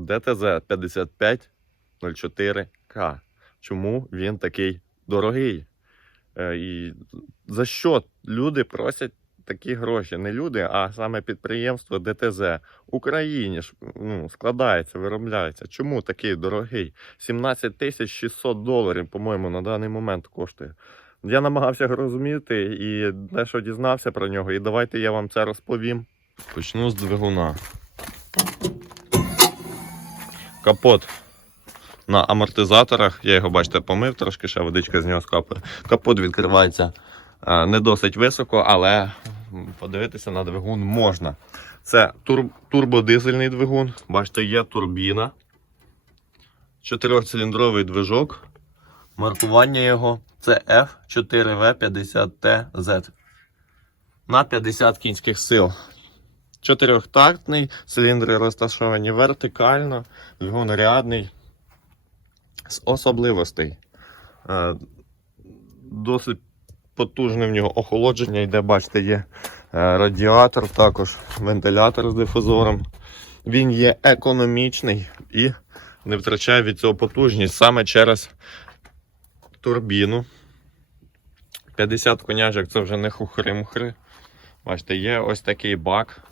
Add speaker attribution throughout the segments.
Speaker 1: ДТЗ 5504К. Чому він такий дорогий? Е, І за що люди просять такі гроші? Не люди, а саме підприємство ДТЗ. Україні ж ну, складається, виробляється. Чому такий дорогий? 17 тисяч 600 доларів, по-моєму, на даний момент коштує. Я намагався розуміти і дещо дізнався про нього. І давайте я вам це розповім. Почну з двигуна. Капот на амортизаторах. Я його, бачите, помив, трошки ще водичка з нього скапає. Капот відкривається е, не досить високо, але подивитися на двигун можна. Це тур, турбодизельний двигун. Бачите, є турбіна. Чотирьохциліндровий движок. Маркування його це F4V50TZ. На 50 кінських сил. Чотирьохтактний, циліндри розташовані вертикально, двигун рядний. З особливостей. Е, Досить потужне в нього охолодження йде, бачите, є е, радіатор, також вентилятор з дифузором. Він є економічний і не втрачає від цього потужність саме через турбіну. 50 коняжок це вже не хухри-мухри. Бачите, є ось такий бак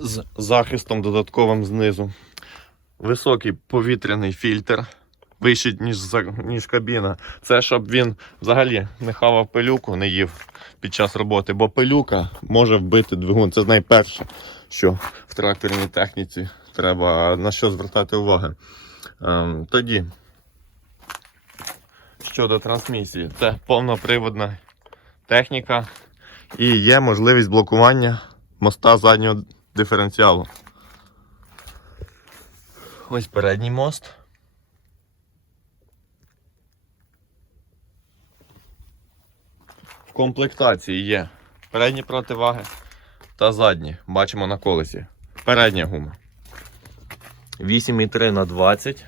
Speaker 1: з захистом додатковим знизу. Високий повітряний фільтр, вищий, ніж, ніж кабіна. Це щоб він взагалі не хавав пилюку, не їв під час роботи, бо пилюка може вбити двигун. Це найперше, що в тракторній техніці треба на що звертати увагу. Ем, тоді, щодо трансмісії, це повноприводна техніка і є можливість блокування моста заднього диференціалу. Ось передній мост. В комплектації є передні противаги та задні. Бачимо на колесі. Передня гума. 8,3 на 20.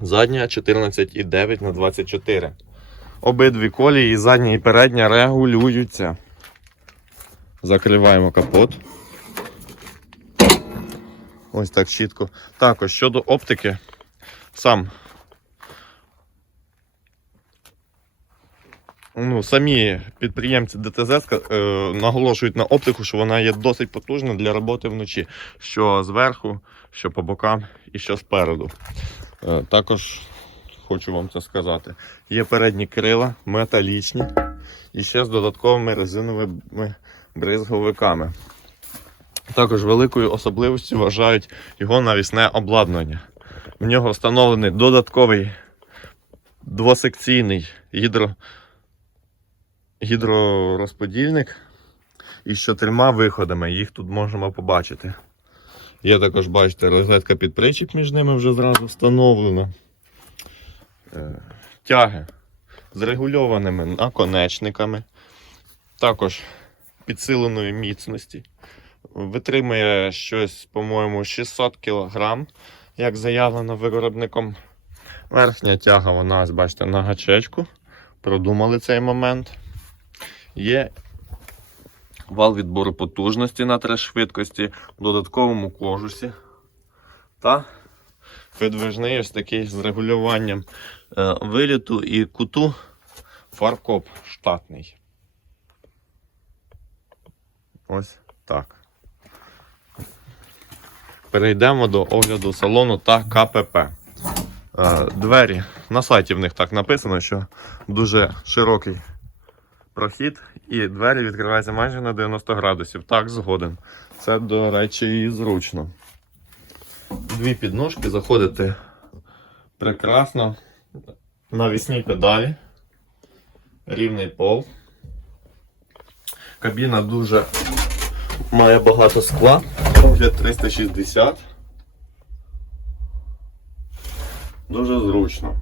Speaker 1: Задня 14,9 на 24. Обидві колії, і задня і передня регулюються. Закриваємо капот. Ось так чітко. Також щодо оптики, сам. Ну, самі підприємці ДТЗ е, наголошують на оптику, що вона є досить потужна для роботи вночі. Що зверху, що по бокам і що спереду. Е, також хочу вам це сказати. Є передні крила, металічні і ще з додатковими резиновими бризговиками. Також великою особливістю вважають його навісне обладнання. В нього встановлений додатковий двосекційний гідро... гідророзподільник із чотирма виходами. Їх тут можемо побачити. Є також, бачите, розетка під причіп між ними вже зразу встановлена. Е, Тяги з регульованими наконечниками. Також підсиленої міцності. Витримує щось, по-моєму, 600 кг, як заявлено виробником. Верхня тяга, вона, ось бачите, на гачечку. Продумали цей момент. Є вал відбору потужності на три швидкості в додатковому кожусі. Та видвижний ось такий з регулюванням е, виліту і куту фаркоп штатний. Ось так. Перейдемо до огляду салону та КПП. Е, Двері на сайті в них так написано, що дуже широкий прохід, і двері відкриваються майже на 90 градусів. Так, згоден. Це, до речі, і зручно. Дві підножки заходите прекрасно. Навісні педалі. Рівний пол. Кабіна дуже має багато скла. Огляд 360. Дуже зручно.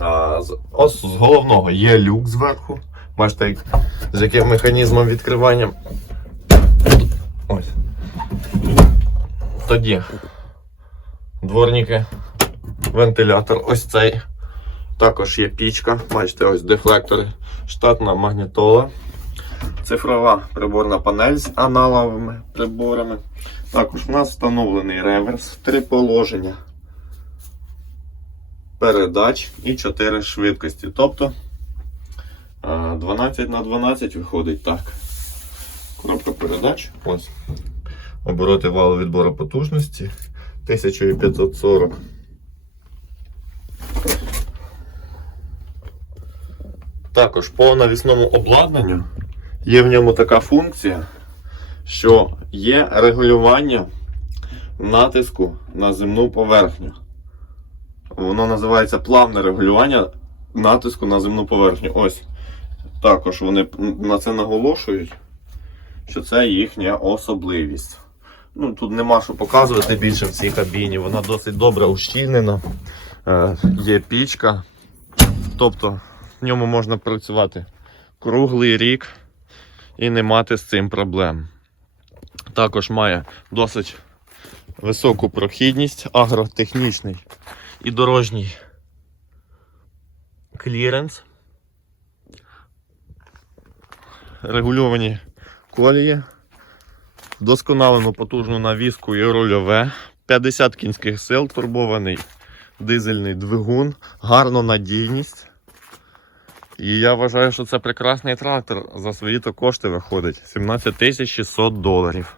Speaker 1: А, з, ось з головного є люк зверху. Бачите, як, з яким механізмом відкривання. Ось. Тоді дворники, вентилятор, ось цей. Також є пічка. Бачите, ось дефлектори, штатна магнітола. Цифрова приборна панель з аналоговими приборами. Також у нас встановлений реверс три положення. Передач і 4 швидкості. Тобто е, 12 на 12 виходить так. Кнопка передач. Ось. Обороти валу відбору потужності 1540. Також по навісному обладнанню є в ньому така функція, що є регулювання натиску на земну поверхню. Воно називається плавне регулювання натиску на земну поверхню. Ось. Також вони на це наголошують, що це їхня особливість. Ну, тут нема що показувати більше в цій кабіні. Вона досить добре ущільнена. Е, є пічка. Тобто в ньому можна працювати круглий рік і не мати з цим проблем. Також має досить високу прохідність, агротехнічний і дорожній кліренс. Регульовані колії, досконалену потужну навіску і рульове, 50 кінських сил, турбований дизельний двигун, гарна надійність. І я вважаю, що це прекрасний трактор. За свої то кошти виходить 17 600 доларів.